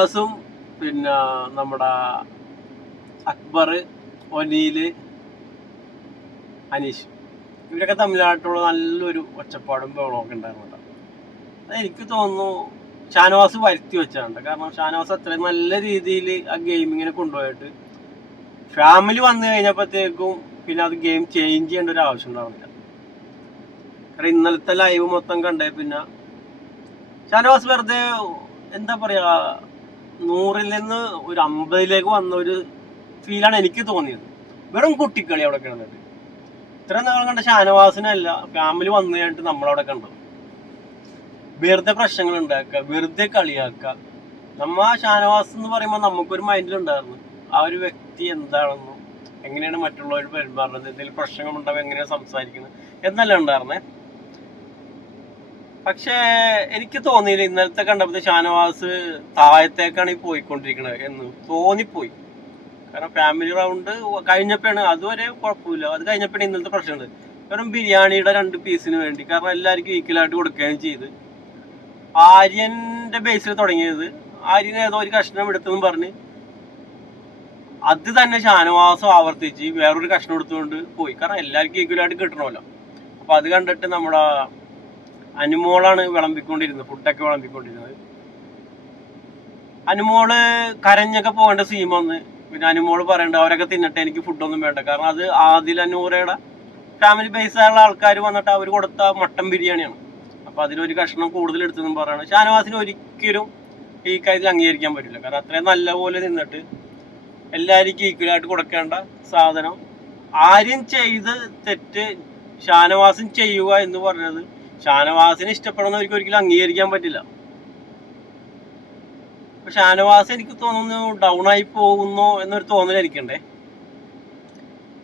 ഷാനവാസും പിന്നെ നമ്മുടെ അക്ബർ ഒനീൽ അനീഷ്. ഇവരൊക്കെ തമ്മിലായിട്ടുള്ള നല്ലൊരു ഒച്ചപ്പാടും ബഹളമൊക്കെ ഉണ്ടായിരുന്നു അത് എനിക്ക് തോന്നുന്നു ഷാനവാസ് വരുത്തി വെച്ചാണ്ട് കാരണം ഷാനവാസ് അത്രയും നല്ല രീതിയിൽ ആ ഗെയിമിങ്ങിനെ കൊണ്ടുപോയിട്ട് ഫാമിലി വന്നു കഴിഞ്ഞപ്പോഴത്തേക്കും പിന്നെ അത് ഗെയിം ചേഞ്ച് ചെയ്യേണ്ട ഒരു ആവശ്യം ഉണ്ടാവുന്നില്ല. കാരണം ഇന്നലത്തെ ലൈവ് മൊത്തം കണ്ടേ പിന്നെ ഷാനവാസ് വെറുതെ എന്താ പറയാ നൂറിൽ നിന്ന് ഒരു അമ്പതിലേക്ക് വന്ന ഒരു ഫീലാണ് എനിക്ക് തോന്നിയത്. വെറും കുട്ടിക്കളി അവിടെ കിടന്നിട്ട് ഇത്ര നിങ്ങൾ കണ്ട ഷാനവാസിനല്ല ഫാമിലി വന്നു കഴിഞ്ഞിട്ട് നമ്മളവിടെ കണ്ടു വെറുതെ പ്രശ്നങ്ങൾ ഉണ്ടാക്കുക വെറുതെ കളിയാക്കുക. നമ്മ ആ ഷാനവാസ് എന്ന് പറയുമ്പോൾ നമുക്കൊരു മൈൻഡിലുണ്ടായിരുന്നു ആ ഒരു വ്യക്തി എന്താണെന്നും എങ്ങനെയാണ് മറ്റുള്ളവർ പെരുമാറുന്നത് എന്തെങ്കിലും പ്രശ്നങ്ങൾ ഉണ്ടാവുക എങ്ങനെയാണ് സംസാരിക്കുന്നത് എന്നല്ല ഉണ്ടായിരുന്നേ. പക്ഷേ എനിക്ക് തോന്നിയില്ല ഇന്നലത്തെ കണ്ടപ്പോൾ ഷാനവാസ് താഴത്തേക്കാണ് ഈ പോയിക്കൊണ്ടിരിക്കുന്നത് എന്ന് തോന്നിപ്പോയി. കാരണം ഫാമിലി റൗണ്ട് കഴിഞ്ഞപ്പോഴാണ് അതുവരെ കുഴപ്പമില്ല. അത് കഴിഞ്ഞപ്പോഴാണ് ഇന്നലത്തെ പ്രശ്നമുണ്ട്. കാരണം ബിരിയാണിയുടെ രണ്ട് പീസിന് വേണ്ടി. കാരണം എല്ലാവർക്കും ഈക്വലായിട്ട് കൊടുക്കുകയും ചെയ്ത്. ആര്യന്റെ ബേസിൽ തുടങ്ങിയത്. ആര്യൻ ഏതോ ഒരു കഷ്ണം എടുത്തെന്ന് പറഞ്ഞ്. അത് തന്നെ ഷാനവാസം ആവർത്തിച്ച് വേറൊരു കഷ്ണം എടുത്തുകൊണ്ട് പോയി. കാരണം എല്ലാവർക്കും ഈക്വലായിട്ട് കിട്ടണമല്ലോ. അപ്പൊ അത് കണ്ടിട്ട് നമ്മുടെ അനുമോളാണ് വിളമ്പിക്കൊണ്ടിരുന്നത് ഫുഡൊക്കെ വിളമ്പിക്കൊണ്ടിരുന്നത്. അനുമോൾ കരഞ്ഞൊക്കെ പോകേണ്ട സീമ വന്ന്. പിന്നെ അനുമോൾ പറയണ്ട അവരൊക്കെ തിന്നട്ടെ എനിക്ക് ഫുഡൊന്നും വേണ്ട. കാരണം അത് ആദിൽ അനൂറയുടെ ഫാമിലി ബേസ് ആയുള്ള ആൾക്കാർ വന്നിട്ട് അവർ കൊടുത്ത മട്ടൻ ബിരിയാണിയാണ്. അപ്പൊ അതിലൊരു കഷ്ണം കൂടുതൽ എടുത്തെന്നും പറയാണ്. ഷാനവാസിന് ഒരിക്കലും ഈ കാര്യത്തിൽ അംഗീകരിക്കാൻ പറ്റില്ല. കാരണം അത്രയും നല്ല പോലെ നിന്നിട്ട് എല്ലാവർക്കും ഈക്വലായിട്ട് കൊടുക്കേണ്ട സാധനം. ആരും ചെയ്ത് തെറ്റ് ഷാനവാസും ചെയ്യുക എന്ന് പറഞ്ഞത് ഷാനവാസിനെ ഇഷ്ടപ്പെടുന്നവർക്ക് ഒരിക്കലും അംഗീകരിക്കാൻ പറ്റില്ല. അപ്പൊ ഷാനവാസ് എനിക്ക് തോന്നുന്നു ഡൗൺ ആയി പോകുന്നു എന്നൊരു തോന്നലായിരിക്കണ്ടേ?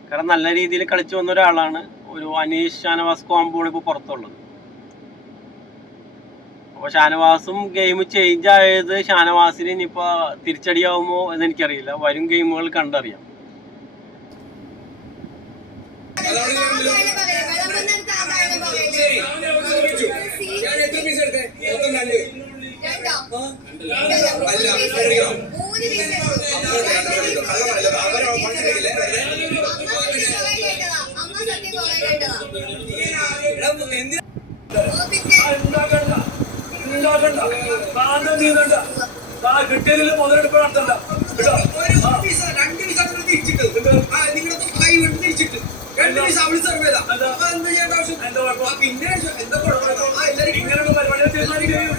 കാരണം നല്ല രീതിയിൽ കളിച്ചു വന്ന ഒരാളാണ് ഒരു അനീഷ് ഷാനവാസ് കോമ്പോണ് ഇപ്പൊ പുറത്തുള്ളത്. അപ്പൊ ഷാനവാസും ഗെയിം ചേഞ്ച് ആയത് ഷാനവാസിന് ഇനിയിപ്പോ തിരിച്ചടിയാവുമോ എന്ന് എനിക്കറിയില്ല. വരും ഗെയിമുകൾ കണ്ടറിയാം ഞാൻ എത്ര പീസ് എടുത്തേ മൊത്തം രണ്ട് അല്ല എടുക്കണോ കള്ളം പറയില്ല അവരെ മനസ്സിലാക്കില്ലേ എന്തിനാ ഉണ്ടാക്കണ്ട ഉണ്ടാക്കണ്ട കാന്തം നീന്തണ്ട ആ കിട്ടിയതിൽ മുതലെടുപ്പ് നടത്തണ്ട കേട്ടോ ഒരു പീസ് രണ്ട് പീസ് അത് തിരിച്ചിട്ട് ആ നിങ്ങളുടെ കൈ കൊണ്ട് തിരിച്ചിട്ട് രണ്ട് പീസ് അവൾ സെർവ് ചെയ്താ എന്താ? അപ്പൊ എന്താ ചെയ്യേണ്ട ആവശ്യം എന്താ കുഴപ്പം? ആ, പിന്നെ ഇങ്ങനെയുള്ള പരിപാടികൾ തീരുമാനിക്കുകയും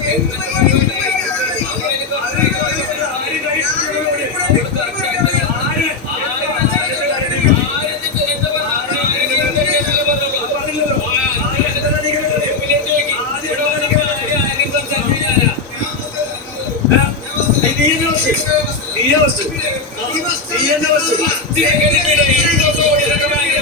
എന്ത് പരിപാടി ഉണ്ട്? നീ